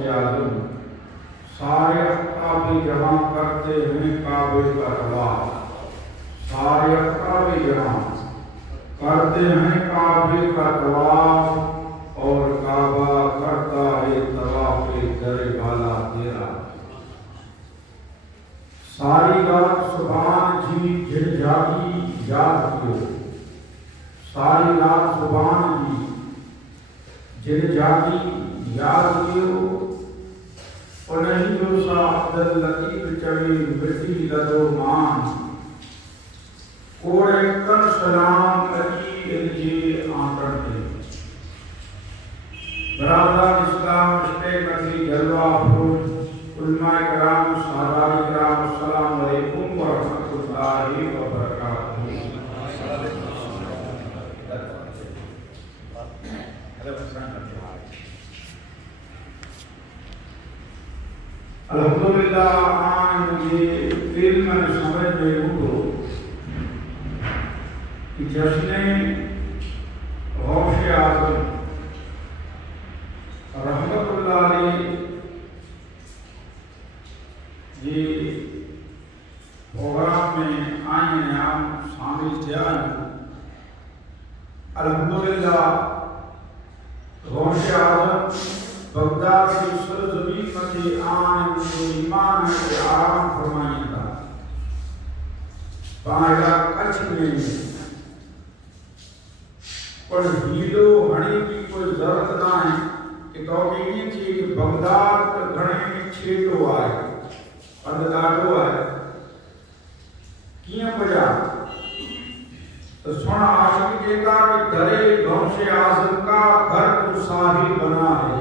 गौसे आजम सारे अफ़काबे जमा करते हैं काबे का तवाफ, सारे अफ़काबे जमा करते हैं काबे का तवाफ और काबा करता है तवाफ दर वाला तेरा। सारी रात सुभान जी झिल जागी याद कियो, सारी रात सुभान जी झिल जागी याद कियो। उन्हीं जो सा अब्दुल लतीफ चढ़ी मिट्टी लदो मान, कोड़े कर सलाम अजी इनजे आंकड़ दे। बराबर इस्लाम इस्टे कथी जलवा फूल उलमाए कराम सादारी कराम अस्सलाम वालेकुम व रहमतुल्लाहि व बरकातहू। अल्हम्दुलिल्लाह आज मुझे फिल्म समझ में उठो कि जश्न गौसे आज़म रहमतुल्लाह अलैह ये प्रोग्राम में आए हैं, हम शामिल थे। अल्हम्दुलिल्लाह गौसे आज़म बगदाद की सरजमीन में आन जो ईमान है कि आराम फरमाइंदा पायला कच्छ में पर हीलो हणी की कोई जरूरत ना है कि तो ये थी कि बगदाद घणे में छेड़ो आए अंधकारो आए किया बजा तो सुना आशिक जेका कि दरे गौसे आज़म का घर तो साहिल बना है,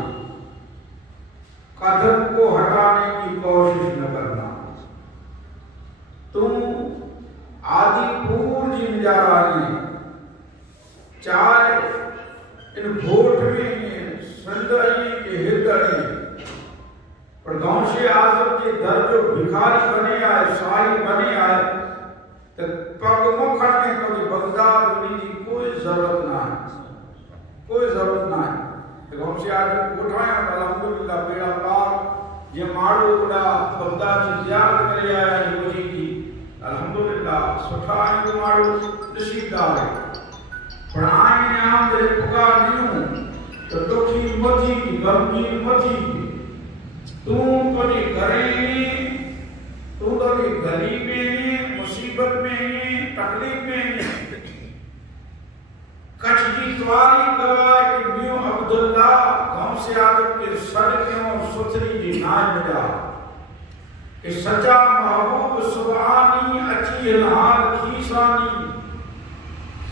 कदम को हटाने की कोशिश न करना। तुम आदिपुर जिन जा रही चाहे इन भोट में संदरी के हृदय पर गौसे आज़म के दर जो भिखारी बने आए साहिल बने आए तो पग मुखर में कभी बगदाद होने की कोई जरूरत ना है, कोई जरूरत ना है। गौसे आज़म कोठाया अल्हम्दुलिल्लाह बेड़ा पार ये माड़ो उड़ा बगदाद की ज़ियारत करे आया मोदी की अल्हम्दुलिल्लाह सुठा है तो माड़ो नसीबदार है। पर आए ने आम दे पुकार नहीं तो दुखी मथी की गमगीन मथी की तू कभी घरे तू कभी गरीब में मुसीबत में तकलीफ में कच्छ की त्वारी गवाए कि मियो अब्दुल्ला गौसे आज़म के सड़कों सुथरी जी नाज बजा कि सच्चा महबूब सुबहानी अच्छी इल्हार खीसानी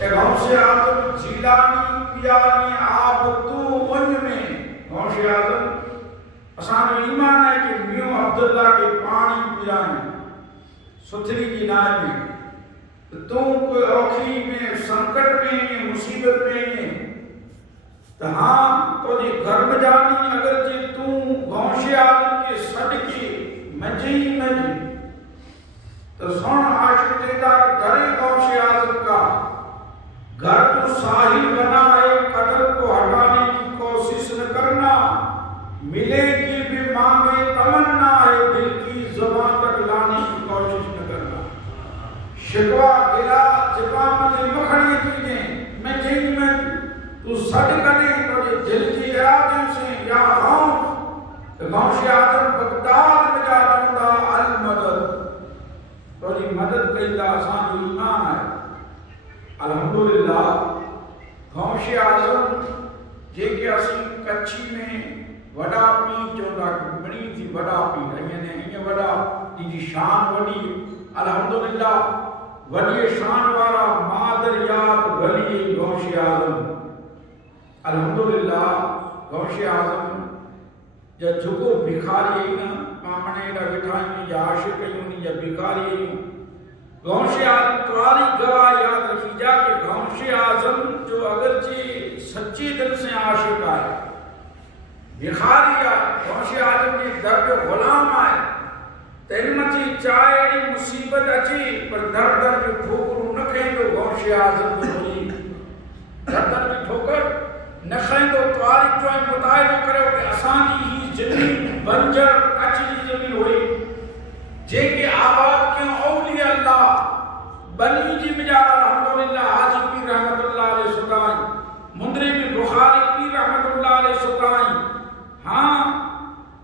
ए गौसे आज़म जीलानी पियानी आप तू उन में गौसे आज़म असानो ईमान है कि मियो अब्दुल्ला के पानी पियानी सुथरी जी नाज में तू कोई औखी में संकट में मुसीबत में तो हाँ तो ये गर्भ जानी अगर जे तू गौसे आज़म के सदके मजी मजी तो सुन आशिक देता कि दरे गौसे आज़म का घर तो साहिल बना है, कदर को हटाने की कोशिश न करना, मिलेगी भी मांगे तमन्ना है, दिल की ज़ुबान तक लाने की कोशिश न करना। शिकवा गिला ज़बान में मखनी चीजें मैं जिन में तू सदकने तो दिल की इरादे से या तो गौसे आज़म बगदाद में जा चुका अल मदद तो ये मदद कईदा असां ईमान है। अल्हम्दुलिल्लाह गौसे आज़म जेके असीं कच्छी में वड़ा पी चौंदा बणी थी वड़ा पी ने वड़ा जी शान वडी अल्हम्दुलिल्लाह वडी शान वाला मादरियात वली गौसे आज़म अल्हम्दुलिल्लाह गौसे आज़म जब झुको भिखारी न पामने दा बिठाई या आशिक यूनी या भिखारी गौसे आज़म तुम्हारी गवाह याद रखी जा कि गौसे आज़म जो अगर जी सच्चे दिल से आशिक आए भिखारी आए गौसे आज़म के दर पे गुलाम आए तेन मची चाहे मुसीबत अच्छी पर दर दर जो ठोकर न कहीं तो गौसे आज़म को बोली दर दर की ठोकर न कहीं तो तुम्हारी जो बताए न करो कि आसानी ही जिंदगी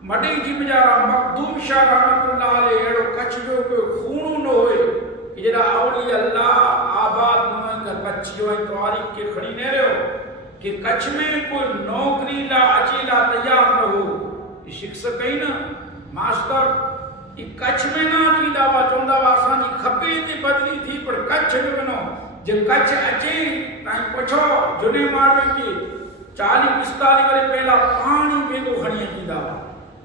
मडी जी बेचारा मखदूम शाह रहमतुल्लाह अलैह एड़ो कच्छ जो कोई खून न होए कि जेड़ा औली अल्लाह आबाद न होए कच्छ जो तारीख के खड़ी न रहो कि कच्छ में कोई नौकरी ला अचीला तैयार न हो। शिक्ष कई न मास्टर ई कच्छ में ना अचीला वा चोंदा वा असांजी खपे ते बदली थी पर कच्छ जो बनो जे कच्छ अचे ताई पुछो जुने मारवे के 40-45 वरे पहला पानी बेगो खणी अचीदा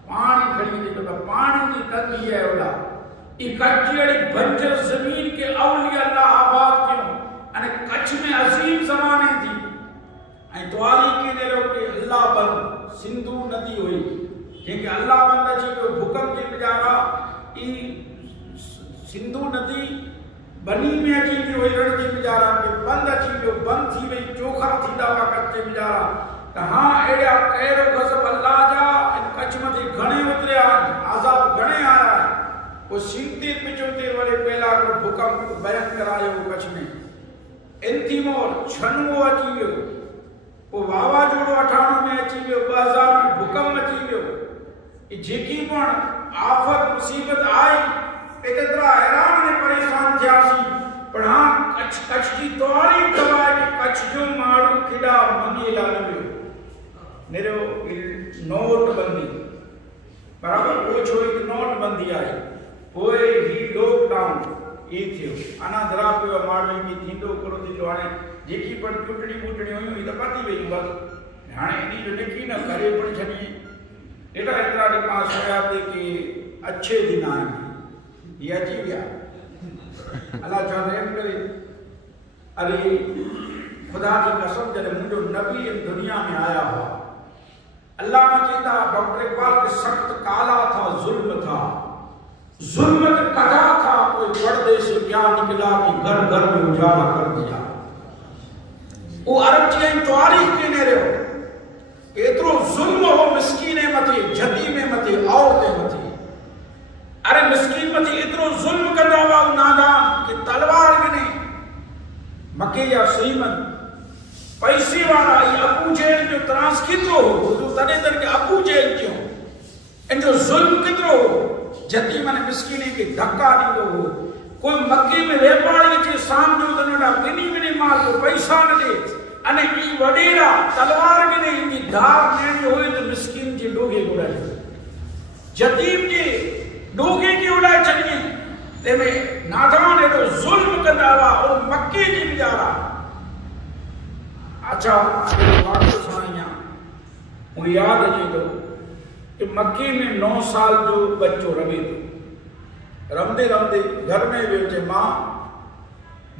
पानी खड़ी तो पानी की तंगी है ओला ई कच्ची बंजर जमीन के औली अल्लाह आबाद क्यों अने कच्छ में अजीम जमाने थी ऐ द्वारी के ने रो के अल्लाह बंद सिंधु नदी हुई जेके अल्लाह बंद जी को भूकंप जे बेचारा ई सिंधु नदी बनी में अची भी हुई रण जे बेचारा के बंद अची जो बंद थी वई चोखा थी दावा कच्चे बेचारा त हां एड़ा कैरो गजब अल्लाह जा कच्छ में घणे उतरिया आजाब घणे आया वो 70-75 वरे पहला को भूकंप भयंकर आयो कच्छ में एंथीमोर छनवो अची वियो वो वावा जोड़ो 98 में अची वियो 2000 में भूकंप अची वियो ई जेकी पण आफत मुसीबत आई एतरा हैरान ने परेशान थियासी पर हां कच्छ की तोरी दवाई के कच्छ जो मारू किडा मंगेला न वियो नेरो नोटबंदी बराबर कोई छोरी की नोटबंदी आई पोए ही लॉकडाउन ई थियो अना धरा पे मारवे की थींदो करो थींदो हाने जेकी पण टुटड़ी फुटड़ी हुई ई त पती वई बस हाने इनी जो निकी न करे पण छनी एटा एतरा दी पास होया ते कि अच्छे दिन आए ये अची गया अल्लाह जाने करे अरे खुदा की कसम जब मुझे नबी इन दुनिया में आया हो अल्लाह ने कहता डॉक्टर इकबाल के सख्त काला था जुल्म कदा था कोई पर्दे से क्या निकला कि घर घर में उजाला कर दिया वो अरब जी तारीख के ने रहो एतरो जुल्म हो मिस्कीने मथे जतीमे मथे औरते मथे अरे मिस्कीन मथे इतरो जुल्म कंदा वा नादान कि तलवार ने मके या सहीमन पैसे वाला ये अबू जेल जो त्रास कितरो हो तो तने तन के अबू जेल क्यों इन जो जुल्म कितरो हो जती मन मिस्कीने के धक्का दीदो हो कोई मक्के में व्यापारी के सामने तनडा विनी माल को पैसा न दे अने ई वडेरा तलवार के ने इनकी धार लेनी होए तो मिस्कीन जी डोगे उड़ाए जतीम जी डोगे की उड़ाए चलिए ते में नादान तो जुल्म कंदावा और मक्के जी बेचारा अच्छा वापस सुनाइया वो याद अचे तो कि मक्के में 9 साल जो बच्चो रमे तो रमदे रमदे घर में वेचे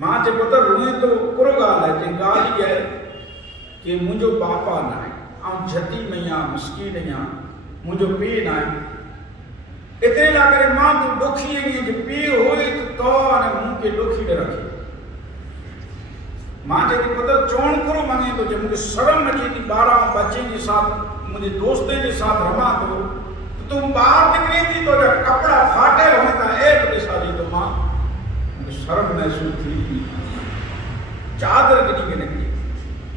मां जे पुत्र रोए तो कुरो गाल है जे गाल ही है कि मुझो पापा ना है आऊं जती मैया मुस्कीन या मुझो पी ना है इतने ला करे मां तो दुखी है कि पी होए तो ने मुंह के दुखी दे रखे मां जे पुत्र चोण करो मांगे तो जे मुझे शर्म अचे थी 12 बच्चे के साथ मुझे दोस्तों के साथ रमा तो तुम बाहर निकली थी तो जब कपड़ा फाटे होने का एक दिशा दी तो मां मुझे शर्म महसूस थी चादर गिनी के निकली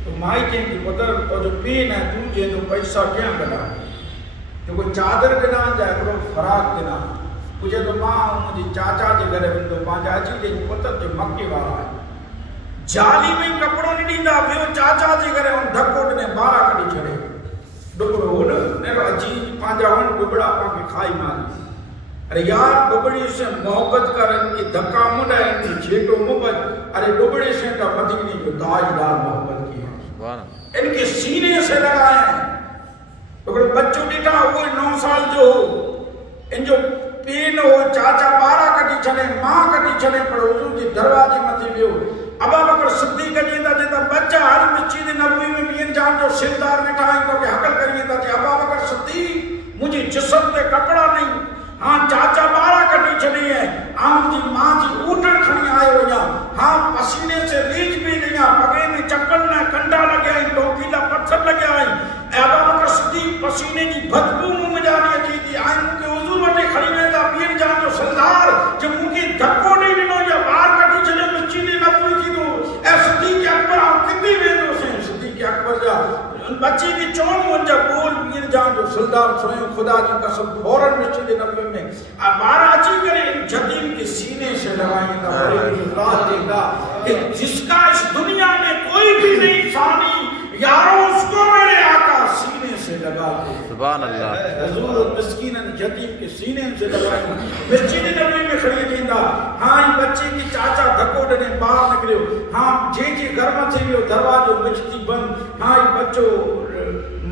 तो माई के की पुत्र तो जो पीन है तू जे तो पैसा क्या करा तो कोई चादर गिना जाए तो फराक गिना मुझे तो मां मुझे चाचा जे घर में तो मां चाची जे पुत्र जो मक्के वाला है जाली में कपड़ो नहीं दींदा बियो चाचा जे करे उन धक्को ने 12 कड़ी छड़े डुबड़ो हो ने अजी पांजा हुन डुबड़ा पाके खाई मारी अरे यार डुबड़ी से मोहब्बत कर इनकी धक्का मुड़ा इनकी छेटो मोहब्बत अरे डुबड़ी से का मदीने जो ताजदार मोहब्बत की है सुभान इनके सीने से लगाए तो बच्चों बेटा वो 9 साल जो हो इन जो पीन हो चाचा 12 कड़ी छड़े मां कड़ी छड़े पर हुजूर के दरवाजे मथे वियो अबा बकर सिद्दीक जींदा जेता बच्चा हर मस्जिद नबवी में बियन जान जो सिरदार बैठा है तो के हकल करिए ता जे अबा बकर सिद्दीक मुझे जिस्म पे कपड़ा नहीं हां चाचा 12 कटी छड़ी है आम जी मां जी ऊटन खणी आयो या हां पसीने से रीछ भी नहीं पगे में चप्पल ना कंडा लगे आई टोपीला पत्थर लगे आई अबा बकर सिद्दीक पसीने की बदबू मुंह में जानी थी थी आई मुके हुजूर वटे खड़ी में ता बियन जान जो सरदार जो मुके धक्को नहीं दिनो या बाहर कटी चले मस्जिद नबवी थी तो ए सिद्दीक अकबर कितनी वेंदो से सिद्दीक अकबर जा बच्चे की चोन मुंजा बोल बियन जान जो सरदार सल्लल्लाहु अलैहि वसल्लम खुदा की कसम फौरन मस्जिद नबवी में बार अची करे यतीम के सीने से लगाएगा अल्लाह देगा कि जिसका इस दुनिया में कोई भी नहीं सानी यारों उसको मेरे आका सीने से लगा दे। सुभान अल्लाह। हुजूर मिस्कीनन यतीम के सीने से लगाएगा मस्जिद नबवी में खड़ी देंदा। हाँ ये बच्चे की चाचा धक्को डने बाहर निकलियो। हाँ जे घर में थी वियो दरवाजो मचती बंद। हाँ ये बच्चो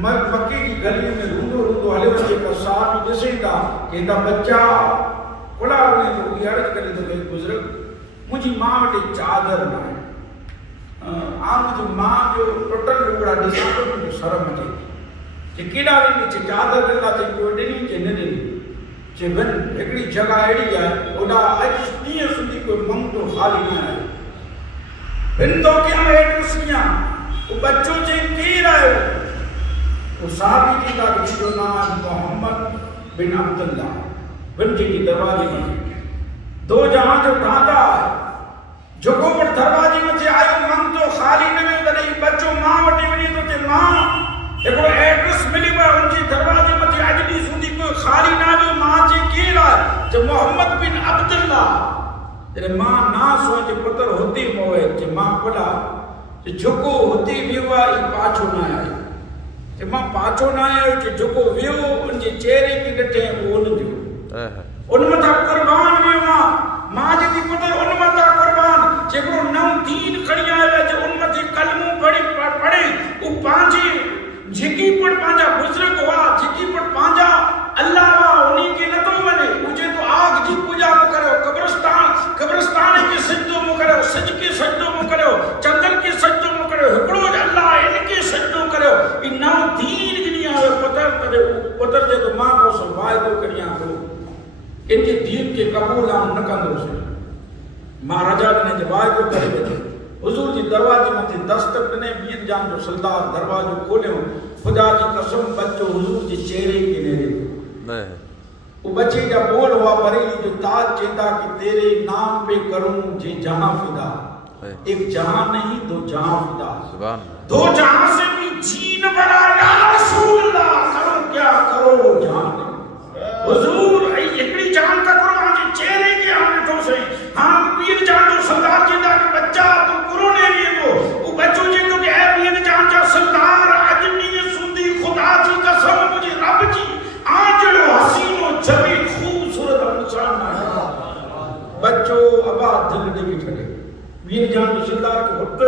मक्के की गली में रूंदो रूंदो हले वञे तो साहब ॾिसेंदा कहंदा बच्चा कोला वञे तो अर्ज करे तो बुजुर्ग मुंहिंजी मां वटि चादर न आहे। मुंहिंजी मां जो टुटल लुगड़ा ॾिसां तो मुंहिंजो शर्म अचे कि केॾा वेंदी चे चादर ॾिना ते कोई ॾिनी चे न ॾिनी चे वन हिकिड़ी जॻह अहिड़ी आहे ओॾा अॼु ॾींहं સુધી कोई मंगतो ख़ाली न आहे। बिन तो क्या एड्रेस ॾियां वो बच्चो चे केरु आयो वो साहबी जी का जिसको नाम मोहम्मद बिन अब्दुल्ला बिन जी दरवाजे में दो जहां जो दादा है जो को पर दरवाजे में आयो मन तो खाली न में तने बच्चो मां वटी वनी तो चे मां एको एड्रेस मिली बा उनजी दरवाजे में आज दी सुधी कोई खाली ना भी मां जे केरा जे मोहम्मद बिन अब्दुल्ला तेरे मां ना सो जे पुत्र होती मोए जे मां कोला जे झुको होती विवा ई पाछो ना आयो जे मां पाछो ना आयो जे झुको वियो उनजे चेहरे की डटे उन जो उन मथा कुर्बान वियो मां जे दी पुत्र उन मथा कुर्बान जेको नव दीन खड़ी आयो जे उन मथे कलमो पढ़े उ पांजी जिकी पर पांजा बुजुर्ग हुआ जिकी पर पांजा अल्लाह वा उन्हीं के न तो बने मुझे तो आग जी पूजा मु करो कब्रिस्तान के सजदो मु करो सज के सजदो मु करो चंदन के सजदो मु करो हिकड़ो अल्लाह इनके सजदो करो इ नव दीन गिनी आवे पतर जे तो मां को वायदो करिया तो इनके दीन के कबूल न कंदो से मां राजा ने जे वायदो करे वेठो हुजूर जी दरवाजे मथे दस्तक ने बीन जान जो सरदार दरवाजो खोलियो खुदा की कसम बच्चो हुजूर जी चेहरे के नेड़े वो बच्चे का बोल हुआ बरेली जो ताज चेता कि तेरे नाम पे करूं जे जहां फिदा एक जहां नहीं दो जहां फिदा सुभान दो जहां से भी जीन बना या रसूल अल्लाह करो क्या करो जान हुजूर एकड़ी जान का करो आज चेहरे के आने तो से हम बीन जान जो सरदार जी का बच्चा तो करो ने लिए वो बच्चों जी तो है बीन जान जा सरदार आज नहीं सुंदी खुदा जी कसम मुझे रब जी आजड़ो हसीनो जबी खूबसूरत इंसान बच्चों अबा दिल नहीं छड़े बीन जान जो सरदार के हुट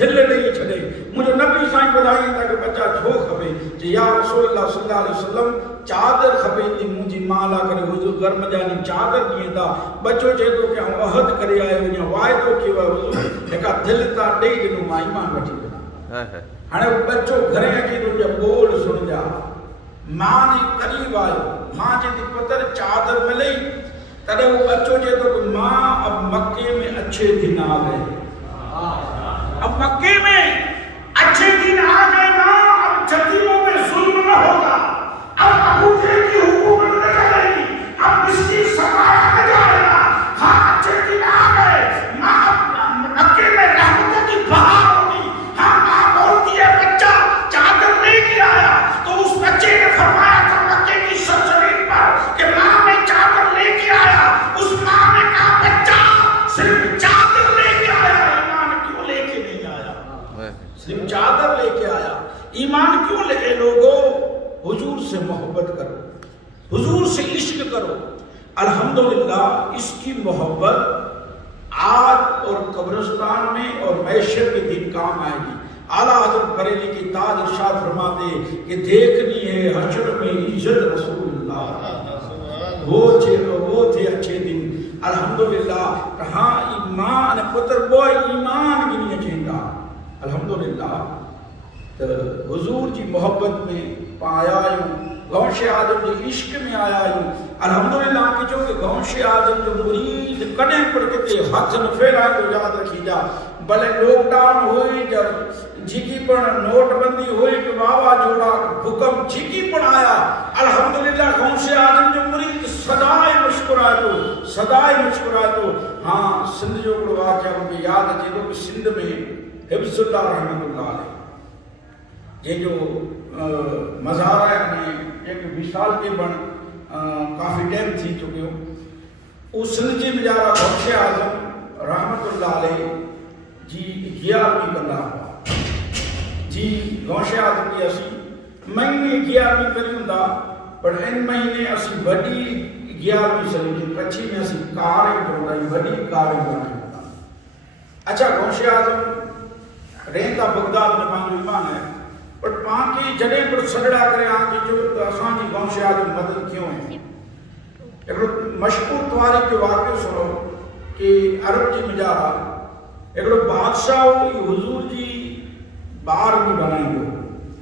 दिल नहीं छड़े मुझे नबी साईं ॿुधाई था कि बच्चा छो खपे जे या रसूल अल्लाह सल्लल्लाहु अलैहि वसल्लम चादर खपे थी मुंहिंजी मां लाइ करे हुजूर घर में जानी चादर ॾिए था बच्चो चए थो कि अहद करे आयो या वाइदो कयो आहे हुजूर हिकु दिलि तां ॾेई ॾिनो मां ईमान वठी वञा हाणे उहो बच्चो घरे अची थो ॿोल सुणजा मां जे क़रीब आयो मां जे थी पुत्र चादर मिलई तॾहिं उहो बच्चो चए थो कि मां अब मक्के में अच्छे दिन आ गए अब मक्के में अच्छे दिन आ गए मां अब जतीमों पे जुल्म न होगा अब अबू जहल की हुकूमत न चलेगी अब मिस्की सताया न जाएगा हाँ अच्छे दिन आ गए मां मक्के में रहमतों की बहार होगी हाँ मां बोलती है बच्चा चादर लेके आया तो उस बच्चे ने फरमाया था मक्के की सरजमीन पर कि मां मैं चादर लेके आया उस मां ने कहा बच्चा सिर्फ चादर लेके आया सिर्फ चादर लेके आया ईमान क्यों लेके लोगों हुजूर से मोहब्बत करो हुजूर से इश्क करो अल्हम्दुलिल्लाह इसकी मोहब्बत आज और कब्रिस्तान में और मैशर के दिन काम आएगी आला हज़रत बरेली की ताज इरशाद फरमाते कि देखनी है हश्र में इज्जत रसूलुल्लाह वो थे अच्छे दिन अल्हम्दुलिल्लाह कहाँ ईमान पुत्र वो ईमान गिनी चेंदा अल्हम्दुलिल्लाह तो हुजूर जी मोहब्बत में आया आयूं गौशे आजम जी इश्क में आया आयूं अल्हम्दुलिल्लाह की जो कि गौशे आजम जो मुरीद कने पर किते हाथ न फैलाए तो याद रखी जा भले लॉकडाउन हुई जब जिकी पर नोटबंदी हुई कि वावा जोड़ा हुक्म जिकी पर आया अल्हम्दुलिल्लाह गौशे आजम जो मुरीद सदाए मुस्कुराए तो हाँ सिंध जो बड़ो वाक़या मुझे याद अचे तो कि सिंध में हिब्सुल्लाह रहमतुल्लाह अलैह ये जो मज़ारा ने जेके विशाल के बण काफ़ी टाइम थी चुकियो उस सिंध जी मजारा गौशे आज़म रहमतुल्लाह अलैह जी 11वीं कंदा जी गौशे आज़म की असी महीने 11वीं करी हुंदा पर इन महीने असी वडी 11वीं सदी जी कच्छी में असी कार जोड़ाई वडी कार बनाई। अच्छा गौशे आज़म रहंदा बगदाद में पांजो ईमान है पर पांकी जड़े पर सगड़ा करे आके जो असां जी गौशे आज़म मदद क्यों है एक मशहूर तारीख जो वाक़ियो सुनो कि अरब जी मजारा एक बादशाह हुजूर जी 12वीं बनाईंदो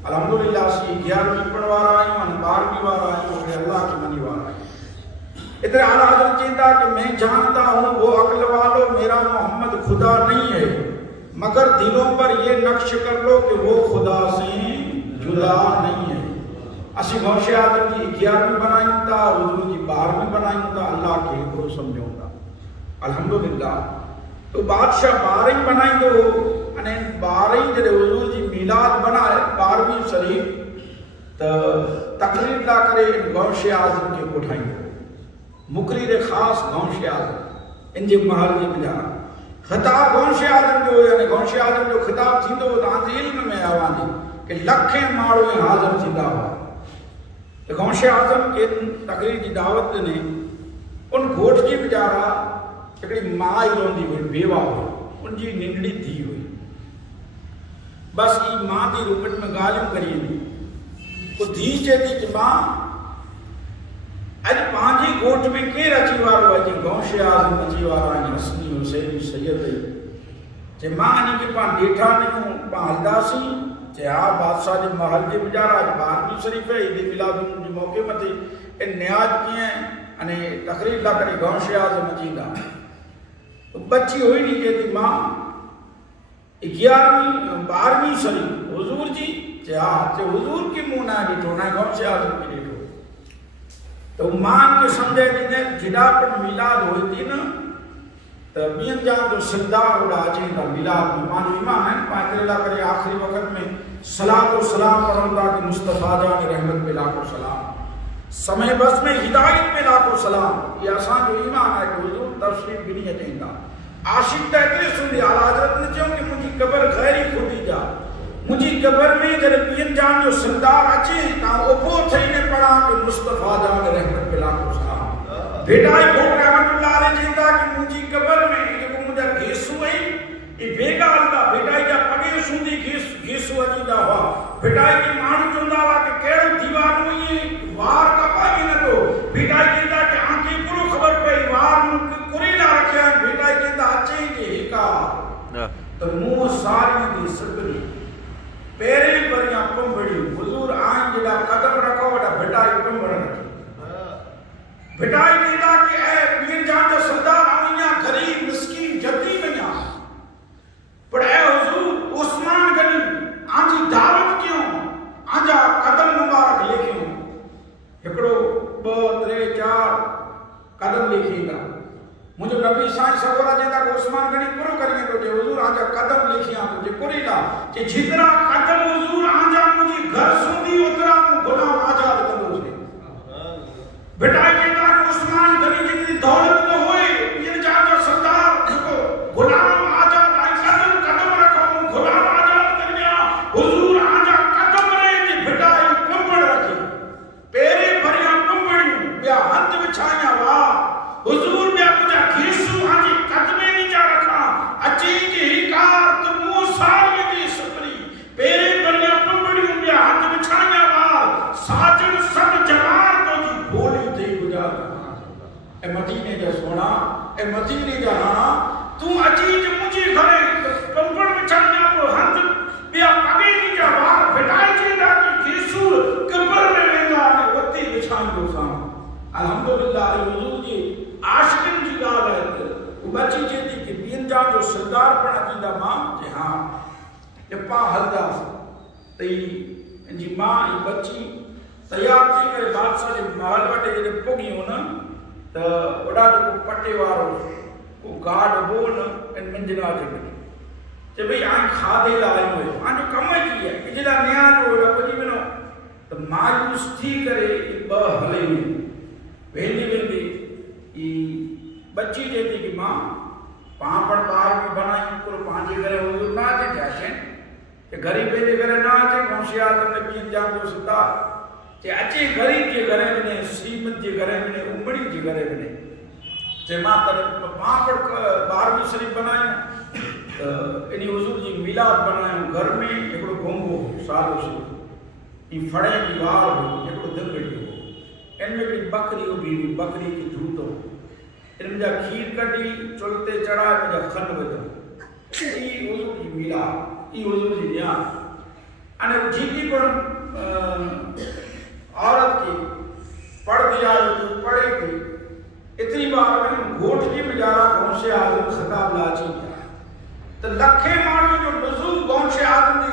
अल्हम्दुलिल्लाह सी 11वीं पढ़ वारा आहियूं अने 12वीं वारा आहियूं अल्लाह की मनी वारा इतने आला हज़रत चीता कि मैं जानता हूँ वो अक्ल वालों मेरा मोहम्मद खुदा नहीं है मगर दिलों पर ये नक्श कर लो कि वो खुदा से जुदा नहीं है। असी गौशे आज़म की 11वीं बनायूं था हुजूर जी 12वीं बनायूं था अल्लाह के हिकिड़ो सम्झूं था अल्हम्दुलिल्लाह। तो बादशाह 12वीं बनाईंदो अने 12वीं जॾहिं हुजूर जी मीलाद बनाए 12वीं शरीफ़ त तकरीर ला करे गौशे आज़म के कोठाईंदो मुकरीर ख़ास गौशे आज़म इन जे महल जी गुजारा खिताब गौशे आज़म जो यानी गौशे आज़म जो खिताब थींदो तव्हांजे इल्म में आवाज़ कि लखे माण्हू हाज़िर थींदा हुआ गौशे आज़म के तकरीर की दावत ने उन घोट जी गुजारा हिकिड़ी माँ ई रहंदी हुई बेवा हुई उनजी निंढड़ी थी हुई बस ई माँ की रूपट में ॻाल्हियूं करी वो धी चए थी कि मां अॼु पंहिंजी ॻोठ में केरु अची वारो आहे जीअं गौशे आज़म अची वारा आहिनि हसनी हुसैनी सैयद जे मां अञा की पाण ॾेठा नयूं पाण हलंदासीं जे हा बादशाह जे महल जे गुजारा अॼु 12वीं शरीफ़ ईद मिलाद जे मौक़े मथे ऐं न्याज कीअं अने तकरीर ला करे गौशे आज़म अची ईंदा बची हुई नी चए थी मां 11वीं 12वीं शरीफ़ हुजूर जी जे हा जे हुजूर की मुंहुं न ॾिठो न गौशे आज़म खे ॾिठो तो मान के समझे ॾिने जिडा पर मिलाद हुई थी न त ॿियनि जा जो सरदार होॾा अचनि था मिलाद में मां ईमान आहिनि पाण करे ला करे आख़िरी वक़्त में सलातो सलाम पढ़ूं था कि मुस्तफ़ा जान रहमत पे लाखो सलाम समय बस में हिदायत पे लाखो सलाम ये असांजो ईमान आहे कि हुजूर तशरीफ़ गिनी अचनि था आशिक़ त एतिरे सुंदी आला हज़रत ने चयो कि मुंहिंजी क़बर ग़ैरी खुदी जा मुझी कबर में जब पीएम जान जो सरदार अचे ता ओपो थईने पड़ा कि मुस्तफा जान रहमत पे लाखो सलाम बेटा ई घोट रहमतुल्लाह अलैह जींदा कि मुझी कबर में ये मुझा घेसु है ये बेगा अलदा बेटा ई जा पगे सुंदी घेसु अजीदा हुआ बेटा ई मानू चंदा हुआ कि केड़ो दीवानो ये वार का पाई न तो बेटा ई जींदा कि आंखी पूरो खबर पे वार कुरीला रखया बेटा ई जींदा अचे के हिका तो मुंह सारी दी सकरी पेरे परिया पंबड़ी हुजूर आन जड़ा कदम रखो वडा बेटाई पंबड़ रखी बेटाई कीदा कि ए पीर जान जो सरदार आनिया गरीब मिस्कीन जदी बनिया पर ए हुजूर उस्मान गनी आजी दावत क्यों आजा कदम मुबारक लेखियो एकड़ो 2 3 4 कदम लेखीदा मुझे नबी साईं सगोरा जेदा को उस्मान गनी पूरो करिए तो जे हुजूर आजा कदम लिखिया तो जे कुरीला जे जितरा कदम हुजूर आजा मुझी घर सुंदी उतरा को गुलाम आजाद कंदो छे बेटा जेदा को उस्मान गनी जितनी दौलत न होए ये जागा सरदार को गुलाम आजाद आई कदम रखो गुलाम आजाद कर गया हुजूर आजा कदम रे जे बेटा पंबड़ रखी पेरे भरिया पंबड़ी बिया हाथ बिछाया वा हुजूर बिया मुझा घेसु आजी कदमे नी जा रखा अची जी कार तो मुंह सारी दी सपरी पेरे बलिया पंबड़ी बिया हाथ बिछाया वा साजन सब जवान तो जी बोली थई गुजार ए मदीने जा सोना ए मदीने जा राणा तू अची जी मुझी घरे पंबड़ बिछाया को हाथ बिया पगे नी जा वार बेटाई जी दा की घेसु कब्र में वेंदा ने वती बिछाई दो सा अल्हम्दुलिल्लाह हुजूर जी आशिकिन जी गाल है वो बची चेती कि बीन जा जो सरदार पण अचीदा मां जे हां जे पा हलदा तई जी मां ई बची तैयार थी करे बादशाह जे महल वटे जे पुगी न त वडा जो पट्टे वारो को गार्ड बोन इन मंजला जे जे भई आ खादे ला आयो है आ जो कम की है कि जेदा न्याय जो वडा पुजी वनो तो मायूस थी करे ब हले वेंदी वेंदी ई बच्ची जेती की मां पापड़ बार भी बनाई को पांचे करे हुजूर ना जे जाशे के गरीब जे करे ना जे होशियार ने पीन जान जो सदा के अचे गरीब जे घरे में श्रीमत जे घरे में उमड़ी जे घरे में जे मां तरफ पापड़ बार भी शरीफ बनायो इनी हुजूर जी मिलाद बनायो घर में एकड़ो गोंगो सालो से ई फड़े की वार हो एकड़ो दंगड़ी हो इनमें भी बकरी उभी हुई बकरी की झूठो इनमें जा खीर कटी चलते चढ़ा जा खन बजो ई हुजूर जी मिलाद ई हुजूर जी ध्यान अने जीकी पर औरत की पढ़ दिया तो पढ़ेगी इतनी बार में घोट की मिजारा कौन से आदम खिताब लाची गया तो लखे मानवी जो नजूम कौन से आदम ने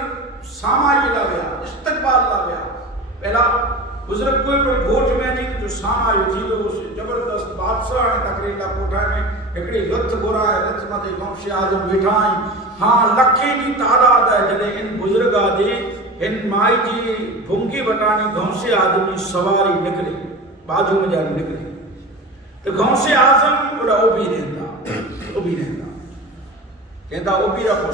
सामाई ला गया इस्तकबाल ला गया पहला बुजुर्ग कोई पर घोट में जी जो सामाई थी तो उस जबरदस्त बादशाह ने तकरीर ला कोठा में एकड़ी रथ गोरा है रथ मते कौन से आदम बिठा हां लखे की तादाद है जने इन बुजुर्ग आदि इन माई जी भूंगी बटानी गांव से आदमी सवारी निकले बाजू में जाने निकले तो गांव से आजम उड़ा उभी रहता कहता उभी रखो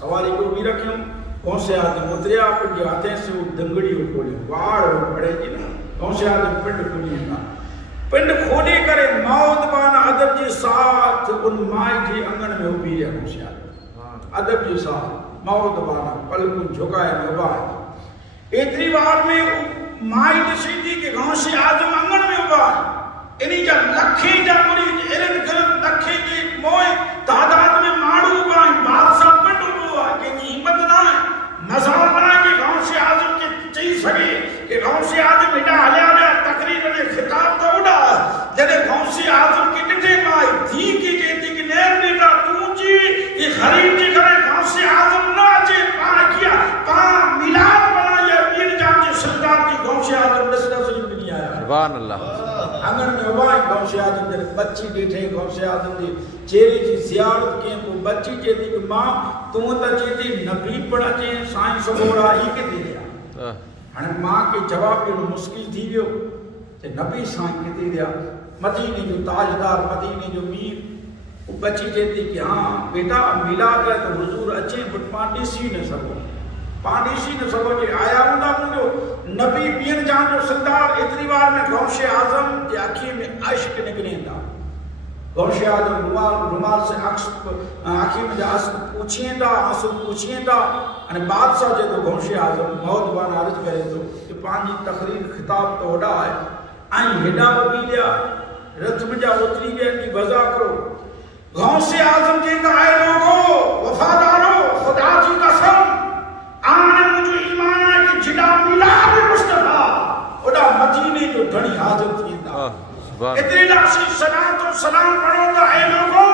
सवारी को उभी रखियो गांव से आदम उतरिया अपने हाथे से वो दंगड़ी खोली वाड़ पड़ेगी ना गांव से आदम पिंड खोली पिंड खोली करे मौत बान अदब जी साथ उन माई जी अंगन में उभी रहा गांव से आदम अदब जी साथ मौत बाना पलकुन झुकाए उबा इतनी बार में माई दसीदी के गांव से आदम अंगन में उबा इन्हीं जा लखे जा मुरी इरद गिरद लखे की मोय तादाद में माड़ू बाई बादशाह पंडू हुआ कि हिम्मत ना है मजाल ना है कि गांव से आदम के चई सके कि गांव से आदम इडा हल्या ने तकरीर ने खिताब तो उड़ा जने गांव से आदम की डिटे माई धी की जेती की नेर बेटा तू जी ये गरीब जी करे गांव से आदम ना जे पा किया पा मिलाद बनाया पीर जान जे सरदार की गांव से आदम दसना से नहीं आया सुभान अल्लाह आंगन में उबाई गांव से आदम जने बच्ची बैठे गांव से आदम दी चेरी जी जियारत के वो बच्ची जेती की मां तू त जेती नबी पड़ा जे साईं सबोरा ई के दे दिया हने मां के जवाब देनो मुश्किल थी गयो ते नबी साईं के दे दिया मदीने जो ताजदार मदीने जो मीर वो बच्ची जेती कि हां बेटा मिलाद है तो हुजूर अचे बट पांडीसी न सको पांडीसी न सको जे आया हुंदा मुंजो नबी पीर जान जो सरदार इतनी बार में गौशे आजम के आँखी में अश्क निकलेंदा गौशे आजम रुमाल से आँखी में अश्क पूछेंदा आंसू पूछेंदा अने बादशाह जे तो गौशे आजम मौत बान अर्ज करे तो कि पांजी तकरीर खिताब तो ओडा है आई हेडा उभी लिया रथ में जा उतरी गए की वजह करो गौशे आजम जी का आए लोगो वफादारो खुदा जी कसम आमने मुझे ईमान है कि जिदा मिलाद मुस्तफा ओडा मदीने जो धनी हाजिर थींदा इतनी लासी सलात और सलाम पढ़ो तो ऐ लोगो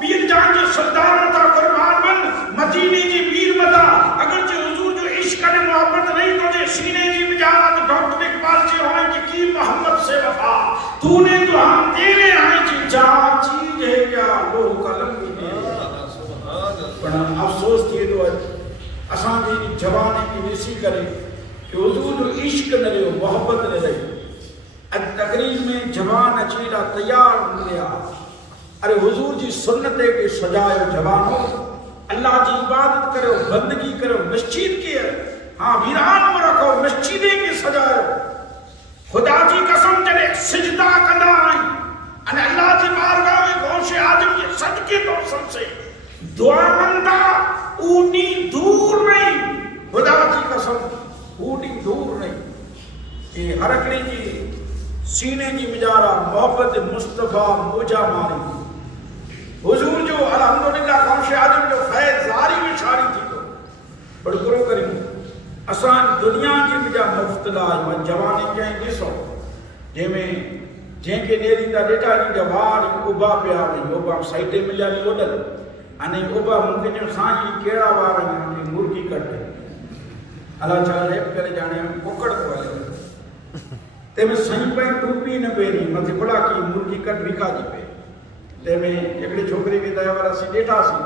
वीर जान के सरदार मता कुर्बान बन मदीने जी वीर मता अगर जे हुजूर जो इश्क ने मोहब्बत नहीं तो जे सीने जी में जाना तो डॉक्टर इकबाल जी होने की मोहम्मद से वफा तूने तो हम तेरे आए जी जा चीज है क्या लो कलम भी दे पर अफसोस थी तो असां जी जवानी की ॾिसी करे कि हुजूर जो इश्क न रहियो मोहब्बत न रही अॼु तकरीर में जवान अची ला तैयार मिलिया अरे हुजूर जी सुन्नत के सजायो जवानो अल्लाह जी इबादत करो बंदगी करो मस्जिद की हाँ वीरान में रखो मस्जिद के सजायो खुदा जी कसम जने सिजदा कंदा आई अने अल्लाह जी बारगाह में गौशे आजम के सदके तो सबसे दुआ मंदा ऊनी दूर नहीं खुदा की कसम ऊनी दूर नहीं ये हरकड़ी जी सीने की मिजारा मोहब्बत मुस्तफा मोजा मारी हुजूर जो अल्हम्दुलिल्लाह गौशे आजम जो फैज जारी में शारी थी तो बड़ करो करी असान दुनिया की मिजा मुफ्तला मन जवानी कहीं ॾिसो जंहिंमें जंहिंखे नेरींदा ॾेठा नी वार उबा पिया वई उबा साइडे मिलिया नी ओडल अने उबा मूंखे चयो साईं कहिड़ा वार आहिनि मुर्गी कट अला छा रेप करे जाने कुकड़ को हले तेमें सही पे टूपी न पेरी मथे बड़ा की मुर्गी कट विका जी पे तेमें एकड़ी छोकरी के दया वाला सी ॾेठा सी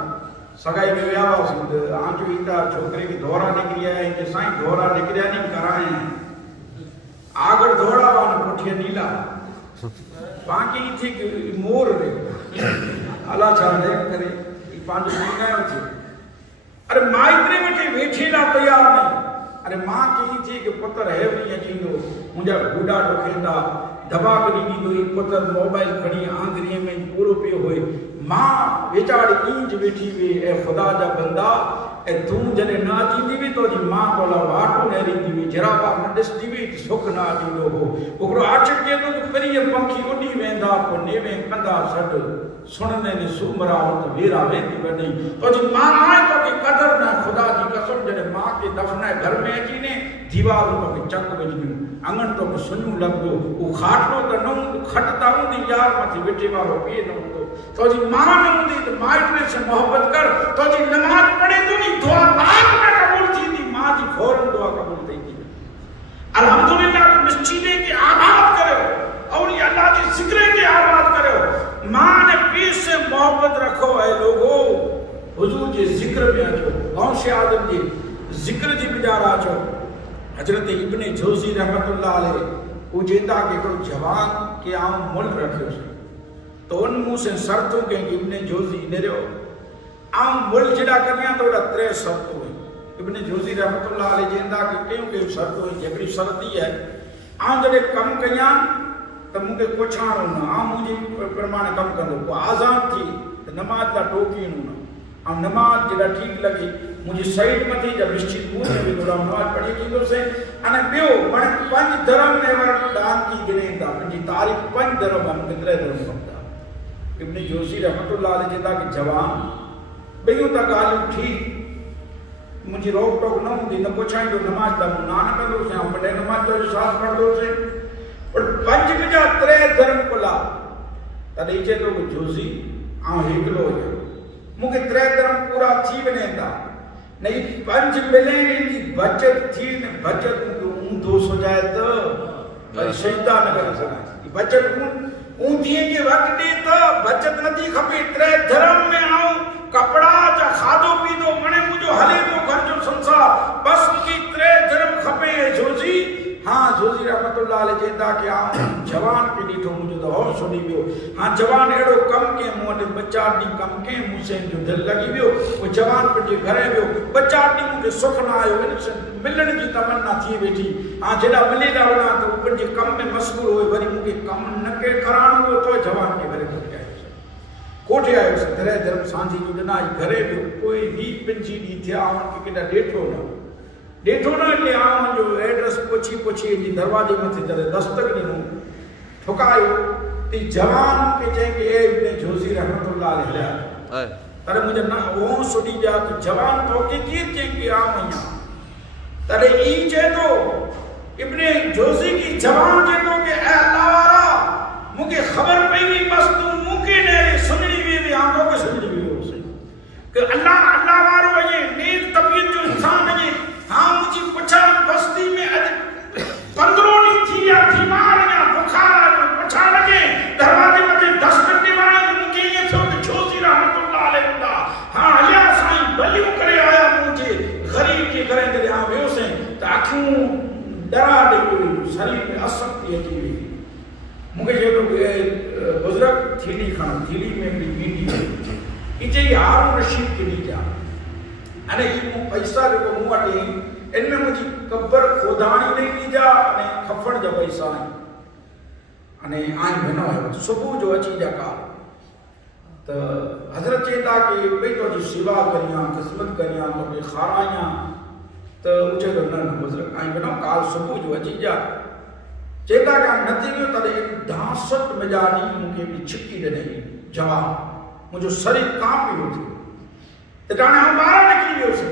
सगाई में विया सी आंचो ईंदा छोकरे की दोहरा निकरी आया कि साईं दोहरा निकरिया नहीं कराए आगर दौड़ावा ने पुठिया नीला बाकी थी कि मोर रे अल्लाह चाहे करे पांच मीना थी अरे मां इतने में वेठीला तैयार नहीं अरे मां की थी कि पुत्र है नहीं अचींदो मुंहिंजा बूढ़ा ॾोखेंदा दबा करी ॾींदो ई पुत्र मोबाइल खणी आंगरीअ में पूरो पियो हुई मां वेचारी इंज वेठी हुई ऐं ख़ुदा जा बंदा ऐं तूं जॾहिं न अचींदी हुई तुंहिंजी मां तोला वाटो नेरींदी हुई जराबा न ॾिसंदी हुई त सुख न अचींदो हो हिकिड़ो आशिक़ चए थो परीअ पंखी उॾी वेंदा पोइ नेवे कंदा सॾु सुणंदे ने सूमरा त वेरा वेंदी वञी तुंहिंजी मां आहे तोखे क़दुरु न ख़ुदा जी कसम जॾहिं मां खे दफ़नाए घर में अची ने दीवारूं तोखे चक विझणियूं अंगण तोखे सुञूं लॻंदो उहो खाटलो त न हूंदो खट त हूंदी यार मथे वेठे वारो पीउ न हूंदो तुंहिंजी मां न हूंदी त माइट से मोहबत कर तुंहिंजी नमाज़ पढ़े तुंहिंजी दुआ लाख में क़बूल थींदी मां जी फौरन दुआ क़बूल थींदी अल्हम्दुलिल्लाह मस्जिदे के आबाद करो और अल्लाह के जिक्र के आबाद करो मां ने पीर से मोहब्बत रखो है लोगो हुजूर जे जिक्र में अचो गौसे आदम जी जिक्र जी बिजारा अचो हजरत इब्ने जोजी रहमतुल्लाह अलैह वो जेता के को जवान के आम मुल रखियो तो उन मुंह से शर्तों के इब्ने जोजी ने रो आम मुल जड़ा करिया तो त्रे शर्त हुई इब्ने जोजी रहमतुल्लाह अलैह जेंदा के क्यों शर्त हुई जबरी शर्त है आम जड़े कम कया तो मुझे पुछाणो न आम मुझे प्रमाण कम कंदो आज़ाद थी तो नमाज ला टोकीणो न आम नमाज जड़ा ठीक लगी मुझे साइड मथी जब निश्चित पूरे में थोड़ा नमाज पढ़ी कींदो से अने बियो मन पंज धर्म में वर दान की गिनेंदा मुझी तारीख पंज धर्म हम कितने धर्म कंदा इब्ने जोशी रहमतुल्लाह अलैह जेदा के जवान बियो ता गाल ठीक मुझी रोक टोक न हुंदी न पुछाइंदो नमाज दा ना न कंदो से हम बड़े नमाज जो साथ पढ़दो से पर पंज बिजा त्रे धर्म कोला तदे जे तो जोशी आ एकलो है मुके त्रे धर्म पूरा थी वनेंदा नहीं पंज मिले इनकी बचत थी ने बचत को ऊंधो सो जाए तो भाई शैतान कर सके बचत ऊंधी के वक्त दे तो बचत नथी खपे त्रे धर्म में आऊं कपड़ा जा खादो पीदो मने मुजो हले तो घर जो संसार बस की त्रे धर्म खपे जोजी हाँ जोजी रहमतुल्लाह अलैह जेदा के आऊं जवान के ॾिठो मुझो तो होश सुनी वियो हाँ जवान एड़ो कम के मुंह बच्चा डी कम के मुझसे जो दिल लगी वियो वो जवान पे घरे वियो बच्चा डी मुझे सुख ना आयो मिलण की तमन्ना थी वेठी हाँ जेड़ा मिले ना वना तो ऊपर जे कम में मशगूल होए वरी मुझे कम न के कराणो तो जवान के घरे कोठे आयो से तरह धर्म सांझी जो ना घरे वियो कोई नी पंजी दी थिया के केडा डेठो न के आम जो एड्रेस पुछी जी दरवाजे में थे दस्तक दी ठुकायो ती जवान के जे के इब्ने जोशी रहमतुल्लाह अलैह अरे मुझे ना वो सुडी जा कि जवान तो के जे के आम या तरे ई जे तो इब्ने जोशी की जवान जे तो के ए अल्लाह वारा मुके खबर पई बस तू मुके ने सुननी भी आंखों के सुननी भी हो से कि अल्लाह वारो ये नेक तबीयत जो इंसान है हाँ मुझे पुछा बस्ती में 15 नी थी या बीमार या बुखार पुछा लगे दरवाजे में दस्तक दीवार मुझे ये थो कि जोशी रहमतुल्लाह अलैह हाँ अलिया साईं बलियो करे आया मुझे गरीब के घरे के आ वियो से आंखों डरा दे शरीर में अशक्ति अची हुई मुझे ये तो बुजुर्ग थीली खान थीली में भी मीठी इजे हारून रशीद के दी जा अने ई पैसा जो मु वटि इनमें मुझी कब्र खोदाणी नहीं दी जा अने खफण जा पैसा अने आई बनो है सुबह जो अची जा का तो हजरत चेता के भई तो जी सेवा करिया खिदमत करिया तो के खाराया तो मुझे तो न बुजुर्ग आई बनो काल सुबह जो अची जा चेता का नथी वियो तदे 62 मिजाजी मुके भी छिकी दे जवाब मुझो शरीर कांपी उठी ताने हम बाहर निकली वियो से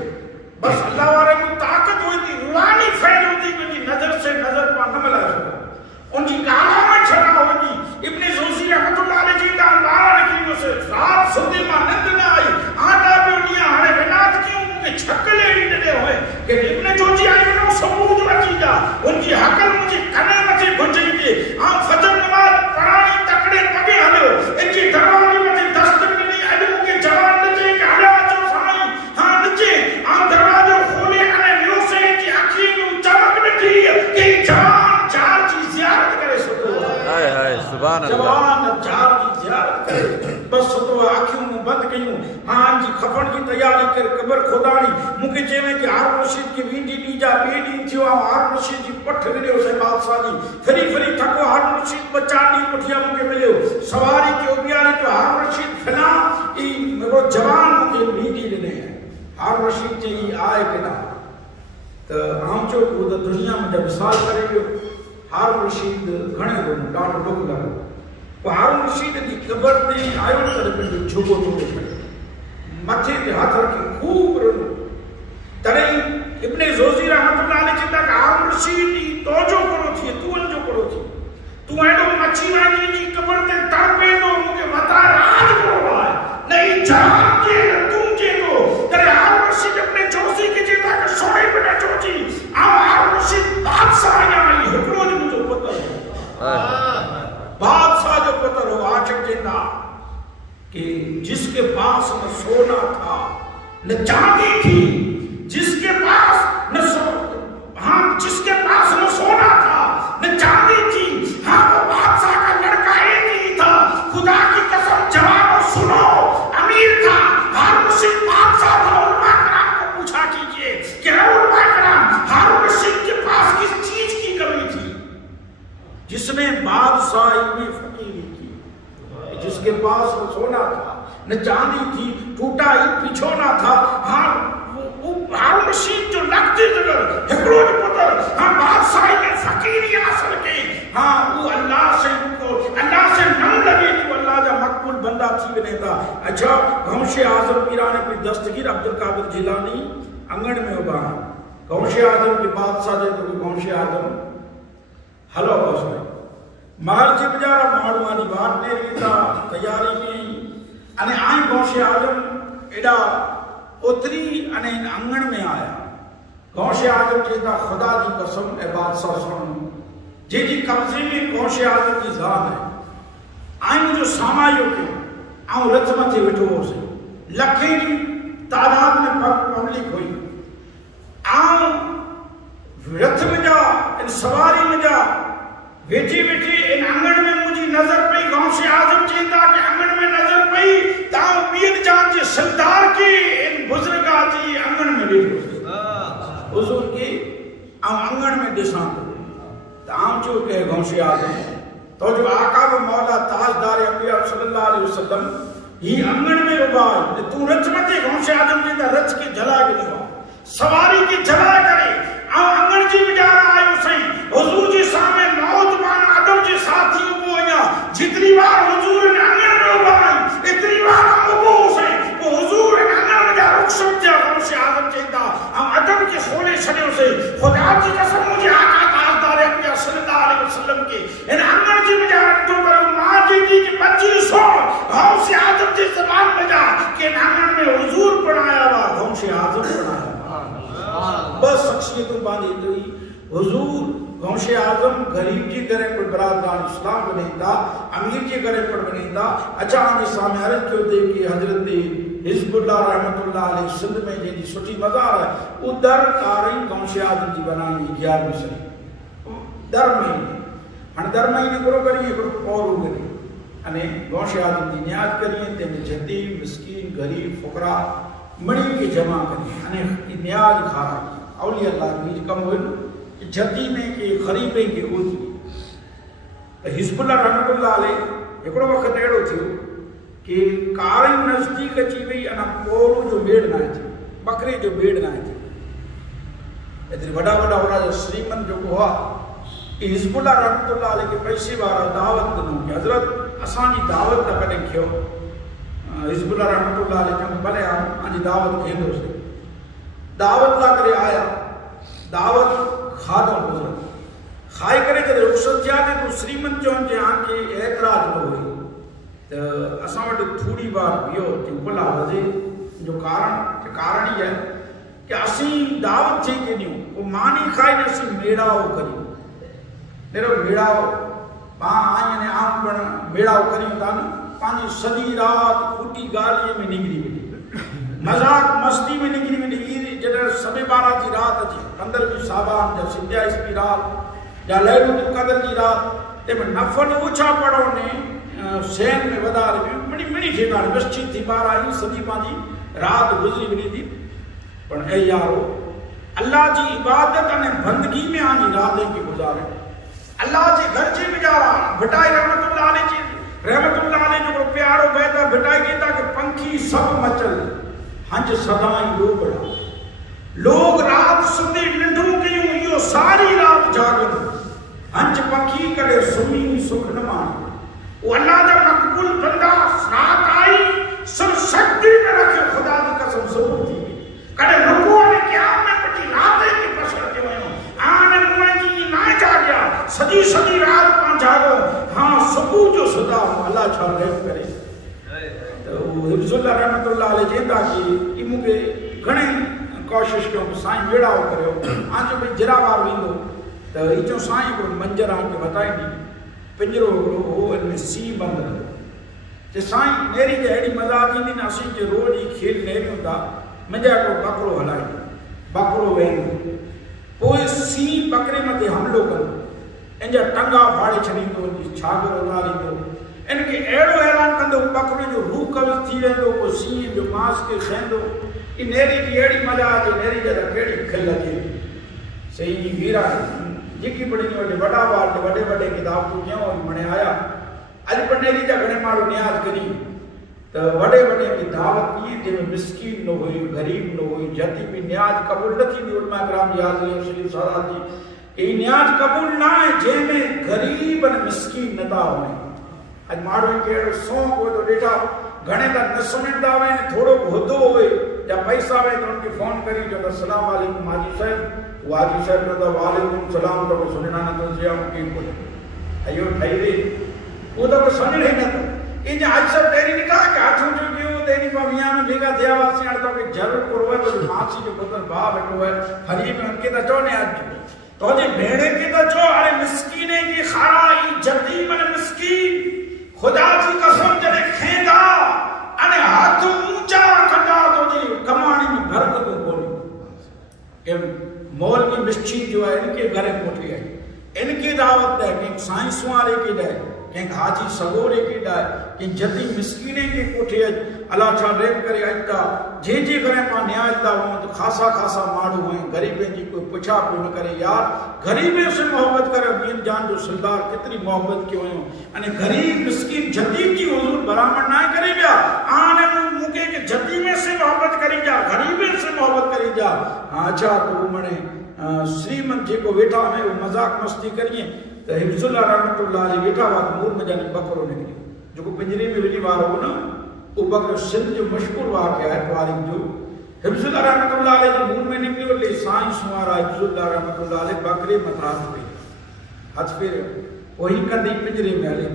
बस अल्लाह वारे को ताकत हुई थी रूहानी फैल होती उनकी नजर से नजर पर न मिला सको उनकी गालों में छटा होगी इब्ने जोशी रहमतुल्लाह अलैह जी का बाहर निकली वियो से रात सुधी में नींद न आई आटा बिया हरे विनाश क्यों उनके छक्कले ही दे हुए कि इब्ने जोशी आई नो सबूत रखी जा उनकी हकल मुझे कने मचे गुजरी के आ फजर नमाज पढ़ानी तकड़े पगे हलो इनकी दरवाजे में दस्तक नहीं अज मुके जवान ने जे के हला दरवाजो खोले अने वियो से की आखी नु चमक ॾिठी के जवान चार सुभान अल्लाह जवान जार की ज़ियारत करे बस तो आँखियों बंद कयूं हाँ जी खफन की तैयारी कर कब्र खोदाणी मुके चेवे कि हारून रशीद की वींडी दी जा बेडी थियो हारून रशीद जी पठ विडियो से बादशाह जी फरी फरी थको हारून रशीद बचा दी पुठिया मुके मिलियो सवारी के उबियारी तो हारून रशीद फना ई वो जवान मुके वींडी लेने है हारून रशीद जी आए के ना तो आम चो को तो दुनिया में जब विशाल करे पियो हारून रशीद घणे को डाढो दुख लॻो पोइ हारून रशीद जी क़बर ते आयो त पंहिंजो झुगो थोरो खणी मथे ते हथ रखी खूब रोनो तॾहिं इब्न जोज़ी रहमतुल्लाह अलैह चवंदा कि हारून रशीद जी तोजो करो थिए तूअनि जो करो थिए तूं एॾो मच्छी वांगी जी क़बर ते तड़पेंदो मूंखे वता राज करो आहे न ई जहान के न तूं चेंदो तॾहिं हारून रशीद इब्न जोज़ी खे चवंदा कि शोएब न चोची हारून रशीद बादशाह आहियां हिकिड़ो ॾींहुं मुंहिंजो पुत्र बादशाह जो पुत्र हो आशिक चेंदा कि जिसके पास न सोना था न चांदी थी जिसके पास न सोना था न चांदी थी हाँ वो बादशाह का लड़का एक ही था खुदा की कसम जवाब सुनो अमीर था हारून रशीद बादशाह था उलमा कराम को पूछा कीजिए कि उलमा कराम हारून रशीद के पास किस चीज की कमी थी जिसने बादशाही में फकीरी की जिसके पास वो सोना था न चांदी थी टूटा ही पिछोना था हाँ वो हारून रशीद जो लगती जगह हिकड़ो पुत्र हाँ बादशाही में फकीरी हासिल के हाँ वो अल्लाह से न लगे तो अल्लाह जा मकबूल बंदा थी वने था अच्छा गौशे आजम पीराने पे दस्तगीर अब्दुल कादिर जिलानी अंगण में उबा गौशे आजम के बादशाह जे तो गौशे आजम हलो बस महल जे बजारा माड़वानी बात ने रीता तैयारी की अने आई गौशे आजम एडा उतरी अने अंगण में आया गौशे आजम चेता खुदा जी कसम ए बादशाह सुन जे जी कब्जे में गौशे आजम की जान है आई मुझे सामायो के आऊं रथ मथे वेठो हो से लखे की तादाद में पब्लिक हुई आऊं रथ में जा इन सवारी में जा वेठी वेठी इन अंगण में मुझी नजर पई गौशे आजम चेता के अंगण में नजर पई ताऊ पीर जान जे सरदार की इन बुजुर्गा जी अंगण में लेटो हुजूर की अंगण में दिसां ताऊ जो के गौशे आजम तो जो आका व मौला ताजदार अंबिया सल्लल्लाहु अलैहि वसल्लम ही अंगण में उबा तू रथ मथे गौशे आजम जी दा रथ के जला के दिवा सवारी के जला करे अंगण जी बिचारा आयो सही हुजूर जी सामने नौजवान अदब जी साथी उबो या जितनी बार हुजूर ने अंगण में उबा इतनी बार उबो सही वो हुजूर ने अंगण में जा रुखसत जा गौशे आजम चेता हम अदब के सोले छड़ियो से खुदा की कसम मुझे आका ताजदार अंबिया सल्लल्लाहु अलैहि वसल्लम के इन अंगण जी में जा तो मां जी की बच्ची सो गौशे आजम जी जबान में जा के अंगण में हुजूर पढ़ाया हुआ गौशे आजम पढ़ाया बस शख्सियतों बांधी हुई हुजूर गौशे आजम गरीब जी करे पर बरादरान इस्लाम बनेंदा अमीर जी करे पर बनेंदा अच्छा आने सामने अर्ज क्यों दे कि हजरत हिजबुल्लाह रहमतुल्लाह अलैहि सिंध में जी सुठी मज़ार है वो दर कारी गौशे आजम जी बनानी 11वीं सदी दर महीने करो करिए और करिए अने गौशे आजम जी न्याज करिए ते में यतीम मिस्कीन गरीब फुकरा मणि के जमा करिए अने न्याज खारा औलिया अल्लाह बीज कम हो जदी में के खरीबे के होती हिजबुल्लाह रहमतुल्लाह अलैह एकड़ो वक्त एड़ो थियो कि कारी नजदीक अची वई अना पोरो जो बेड़ ना थी बकरे जो बेड़ ना थी एतरी वडा वडा जो श्रीमन जो हुआ हिजबुल्लाह रहमतुल्लाह अलैह के पैसे वारा दावत दिनो कि हजरत असां जी दावत ता कदे खयो हिजबुल्लाह रहमतुल्लाह अलैह चंग भले आजी दावत खेंदो से दावत ला करे आया दावत खादो गुजर खाई करे जब रुखसत जाते तो श्रीमंत चौन जे आके एतराज न हुई तो असां वटि थोड़ी बार बियो भला वजे जो कारण ही है कि असी दावत थी के न्यू वो मानी खाई ने असी मेड़ाओ करी नेरो मेड़ाओ पा आई ने आम पण मेड़ाओ करी था न पानी सदी रात खूटी गाली में निकली वही मजाक मस्ती में निकली वही जॾहिं सबे बारह की रात अचे 15वीं साबान या 27वीं रात या लैलतुल क़द्र की रात तेमें नफ़ल ओछा पढ़ो ने सेन में वधारे में मिनी मिनी ठिकाने निश्चित थी 12 सदी पाजी रात गुजरी वनी थी पण ए यारो अल्लाह जी इबादत अने बंदगी में आनी रात की गुजारे अल्लाह जी घर जी गुजारा भटाई रहमतुल्लाह अलैहि जो प्यारो बैठा भटाई कीता कि पंखी सब मचल हंज सदाई डूबड़ा लोग रात सुधी निंढू कयूं इहो सारी रात जागन हंज पंखी करे सुमी सुख न मान वो अल्लाह दा मकबूल बंदा रात आई सब शक्ति में रखे खुदा की कसम जरूर थी कदे रुको ने क्या में पटी रात की बसर के वयो आने मुए की ना जागया सदी सदी रात पा जागो हां सुबह जो सदा अल्लाह छा रहम करे तो हिफ्जुल्लाह रहमतुल्लाह अलैहि जेंदा की इमुके घणे कोशिश क्यों साईं वेड़ा करियो आज भी जरावार विंदो तो इचो साईं को मंजर आके बताई दी पिंजरो हो इनमें सी बंद जे साईं नेरी जे एडी मजाक ईंदी न असीं जे रोज ही खेल नेरियूं था मुंहिंजा को बकरो हलाई बकरो वेंदो पोइ सी बकरे मथे हमलो कंदो इंजा टंगा फाड़े छॾींदो छागरो उॾारींदो इनके अहिड़ो हैरान कंदो बकरे जो रूह कविज़ थी वेंदो पोइ सी जो मांस खे खाईंदो ई नेरी की अहिड़ी मजा अचे नेरी जा कहिड़ी खिल अचे सही वीरा जेकी पढ़ी वॾा ॿार वॾे वॾे किताब तूं कीअं मणे आया अॼु पनेरी जा घणे माण्हू न्याज़ करी त वॾे वॾे की दावत की जंहिंमें मिस्कीन न हुई ग़रीब न हुई जति बि न्याज़ क़बूल न थींदी उलमा किराम याद शरीफ़ सारात जी ई न्याज़ क़बूल न आहे जंहिंमें ग़रीब ऐं मिस्कीन न था हुअनि अॼु माण्हुनि खे अहिड़ो सौंक़ हो तो ॾिठा घणे त न सुम्हंदा आहिनि थोरो हुदो हुए या पैसा हुए त उनखे फ़ोन करी चओ त अस्सलाम वालेकुम हाजी साहिब वाजी साहब कहता वालेकुम सलाम तो सुनना न तो जिया की कुछ अयो ठई रे वो तो समझ नहीं ना ये जो आज सब तेरी निकाह के हाथों जो क्यों तेरी पविया में भेगा दिया वासी अड़ तो के जरूर करवे तो मासी के पुत्र बा बैठो है हरी में उनके तो चो ने आज तो जे भेड़े के तो चो अरे मिस्कीने की खारा ई जतीम ने मिस्कीन खुदा की कसम जने खेदा अने हाथ ऊंचा कंदा तो जी कमाणी में बरकत बोली के मौल की मिर्ची जो है इनके घरे कोठी है इनकी दावत है कि साइंस वाले की है कि हाजी सगोरे की है कि जति मिस्कीने की कोठी है अल्लाह छा रेप करे अजता जे घरे पा न्याय दा हो तो खासा खासा माड़ू है गरीबे जी कोई पुछा भी न करे यार गरीबे से मोहब्बत करे बीन जान जो सरदार कितनी मोहब्बत क्यों हो अने गरीब मिस्कीन जतीम जी हुजूर बराबर ना करे बिया आने मुके के जतीमे से मोहब्बत करी जा गरीबे से मोहब्बत करी जा अच्छा तो मने श्रीमंत जी को वेठा में वो मजाक मस्ती करिए तो हिफ्जुल्लाह रहमतुल्लाह अलैहि वेठा बात मूर में जाने बकरो निकली जो को पिंजरे में विली वार हो ना वो बकरो सिंध जो मशहूर वाक़या है तारीख जो हिफ्जुल्लाह रहमतुल्लाह अलैहि जो मूर में निकली ले साईं सुवारा हिफ्जुल्लाह रहमतुल्लाह अलैहि बकरे मथास पे हाथ पे वही कंदी पिंजरे में हले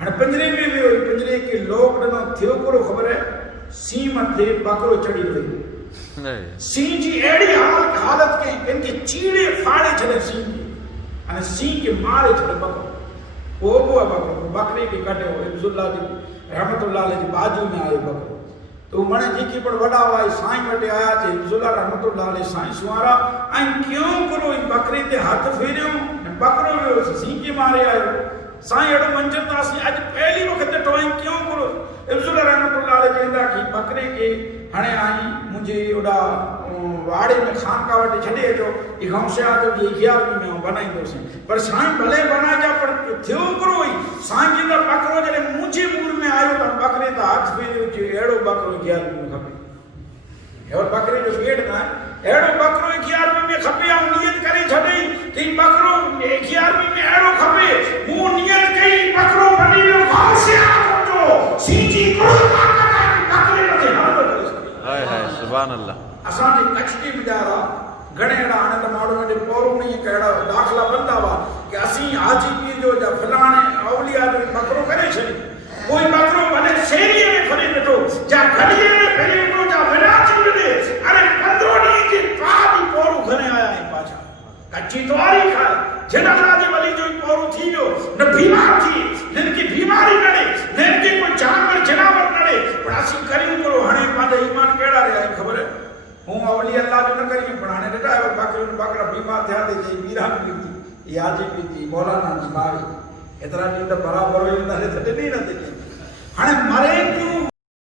हण पिंजरे में भी पिंजरे के लोक न थियो को खबर है सी मथे बकरो चढ़ी रही सी जी एड़ी हालत के इनके चीड़े फाड़े चले सी की अने सी के मारे चले बकरो वो बकरे के कटे हो हिफ्जुल्लाह जी रहमतुल्लाह अलैहि बाजू में आए बकरो तो मने जेकी पण वडा हुआ साईं वटे आया थे हिफ्जुल्लाह रहमतुल्लाह अलैहि साईं सुवारा ऐं क्यों करो बकरे ते हाथ फेरियो बकरो वियो सी के मारे आयो साईं एड़ो मंजर तासी आज पहली वक्त टोई क्यों करो हिफ्जुल्लाह रहमतुल्लाह अलैहि कहंदा कि बकरे के हणे आई मुझे ओडा वाड़े में खानका वटे छड़े जो ई गौशा तो जी 11 में बनाई से पर साईं भले बना जा पर थियो करो ही साईं जी दा बकरो जने मुझे मूर में आयो त बकरे दा हाथ फेरियो जे एड़ो बकरो 11 में खपे और बकरे जो पेट ना एड़ो बकरो 11 में खपे आ नियत करे छडई कि बकरो 11 में एड़ो खपे वो नियत कई बकरो बनी में गौशा जो सीजी को बकरे मथे हाय हाय सुभान अल्लाह असां जे कच्छ की बिचारा घणे अड़ा हाणे त माण्हू वटि पोरो नहीं कहिड़ा दाख़िला बंदा हुआ कि असीं हाजी पीर जो या फलाणे औलिया जो बकरो करे छॾी कोई बकरो भले शेरीअ में खणी वेठो या घड़ीअ में खणी वेठो या विराची वञे अरे 15 ॾींहं जी पादी पोरो घणे आया आहिनि पाछा कच्ची तवारी खाए जिन अल्लाह जे वली जो पोरो थी वियो न बीमार थी जिन की बीमारी नड़े जिन की कोई जानवर जनावर नड़े पर असीं करियूं करो हाणे पंहिंजा ईमान कहिड़ा रहिया आहिनि ख़बर हूँ अवली अल्लाह जो न करियूं पर हाणे ॾिठा बकरा बीमार थिया ते चई मीरा बि थी याजी बि थी मौलाना जी मारी एतरा ॾींहं त बराबरि हुई तारे त ॾिनी न थी हाणे मरे क्यों